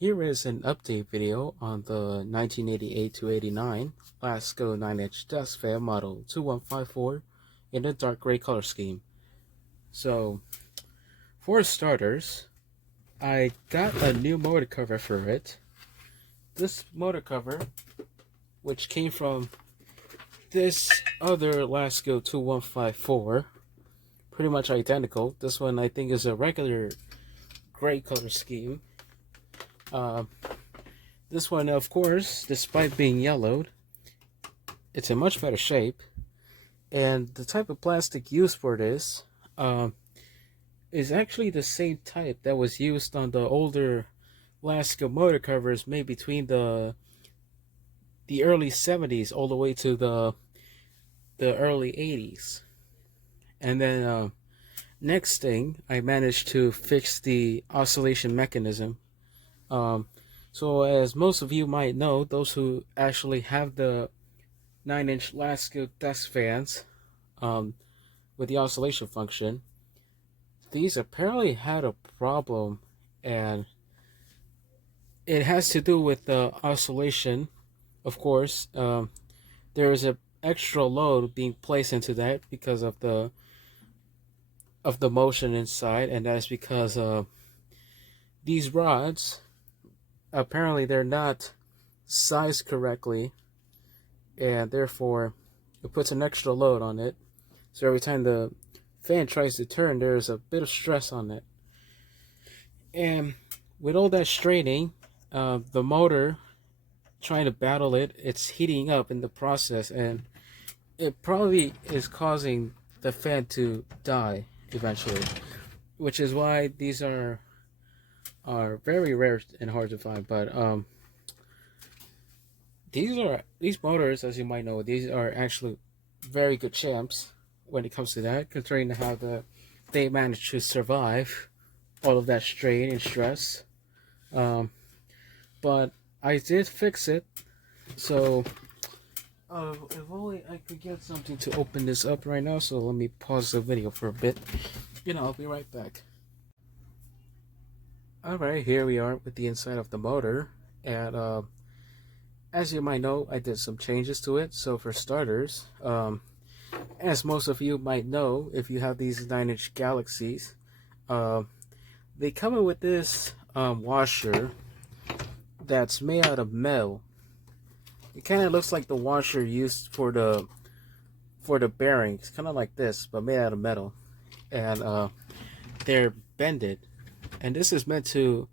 Here is an update video on the 1988-89 Lasko 9-inch desk fan model 2154 in a dark gray color scheme. So, for starters, I got a new motor cover for it. This motor cover, which came from this other Lasko 2154, pretty much identical. This one I think is a regular gray color scheme. This one, of course, despite being yellowed, it's in much better shape. And the type of plastic used for this is actually the same type that was used on the older Lasko motor covers made between the early 70s all the way to the early 80s. And then next thing, I managed to fix the oscillation mechanism. So as most of you might know, those who actually have the 9-inch Lasko desk fans with the oscillation function, these apparently had a problem, and it has to do with the oscillation. Of course, there is an extra load being placed into that because of the motion inside, and that's because these rods, apparently they're not sized correctly, and therefore it puts an extra load on it. So every time the fan tries to turn, there's a bit of stress on it. And with all that straining, the motor trying to battle it, it's heating up in the process, and it probably is causing the fan to die eventually, which is why these are very rare and hard to find. But these motors, as you might know, these are actually very good champs when it comes to that, considering how they managed to survive all of that strain and stress. But I did fix it, so if only I could get something to open this up right now. So let me pause the video for a bit. I'll be right back. Alright, here we are with the inside of the motor, and as you might know, I did some changes to it. So for starters, as most of you might know, if you have these 9-inch Galaxies, they come in with this washer that's made out of metal. It kind of looks like the washer used for the bearings, kind of like this, but made out of metal, and they're bended. And this is meant to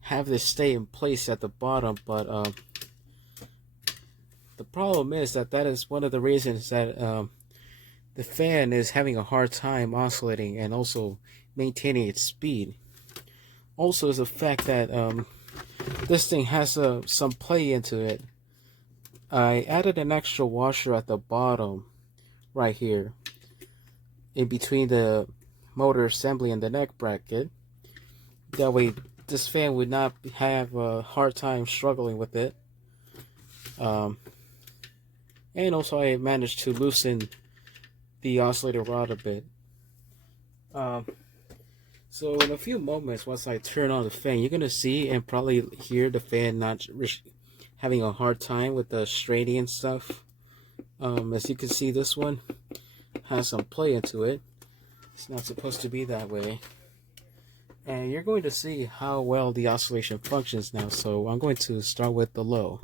have this stay in place at the bottom, but the problem is that is one of the reasons that the fan is having a hard time oscillating and also maintaining its speed. Also is the fact that this thing has some play into it. I added an extra washer at the bottom right here in between the motor assembly and the neck bracket. That way this fan would not have a hard time struggling with it. And also I managed to loosen the oscillator rod a bit. So in a few moments, once I turn on the fan, you're going to see and probably hear the fan not having a hard time with the straining and stuff. As you can see, this one has some play into it. It's not supposed to be that way. And you're going to see how well the oscillation functions now. So I'm going to start with the low.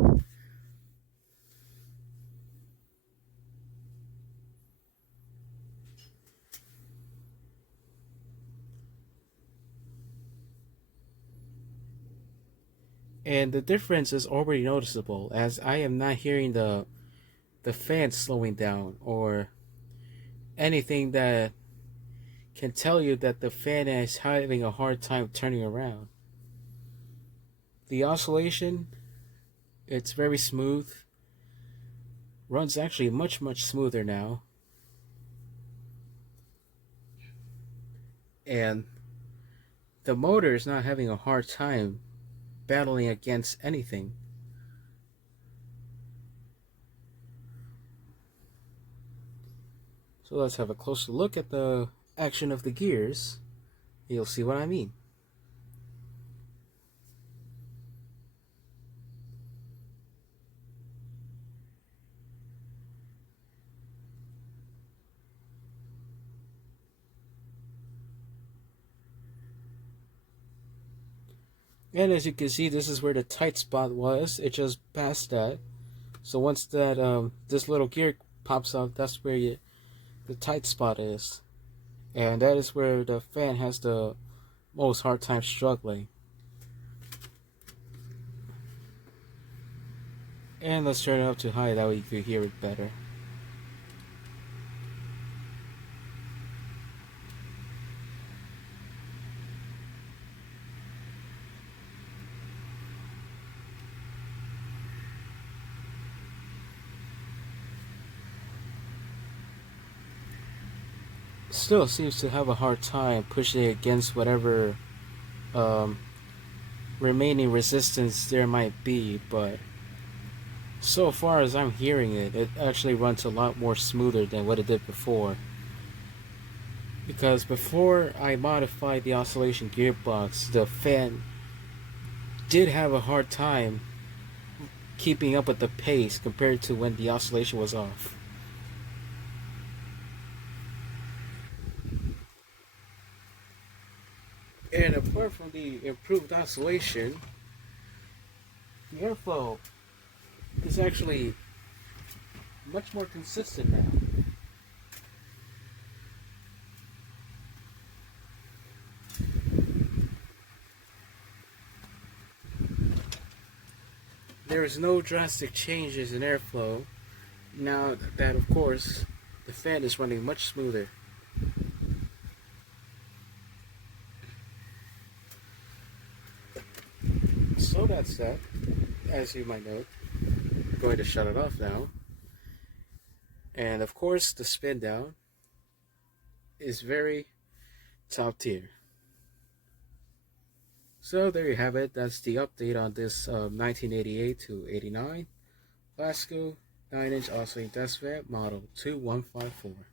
And the difference is already noticeable, as I am not hearing the fan slowing down or anything that can tell you that the fan is having a hard time turning around. The oscillation, it's very smooth, runs actually much smoother now, and the motor is not having a hard time battling against anything. So let's have a closer look at the action of the gears. You'll see what I mean. And as you can see, this is where the tight spot was. It just passed that. So once that this little gear pops up, that's where the tight spot is. And that is where the fan has the most hard time struggling. And let's turn it up to high, that way you can hear it better. Still seems to have a hard time pushing against whatever um, remaining resistance there might be, but so far as I'm hearing it, it actually runs a lot more smoother than what it did before. Because before I modified the oscillation gearbox, the fan did have a hard time keeping up with the pace compared to when the oscillation was off. And apart from the improved oscillation, the airflow is actually much more consistent now. There is no drastic changes in airflow now that, of course, the fan is running much smoother. So that's that. As you might know, I'm going to shut it off now. And of course, the spin down is very top tier. So there you have it. That's the update on this 1988 to 89 Lasko 9-inch oscillating test vamp model 2154.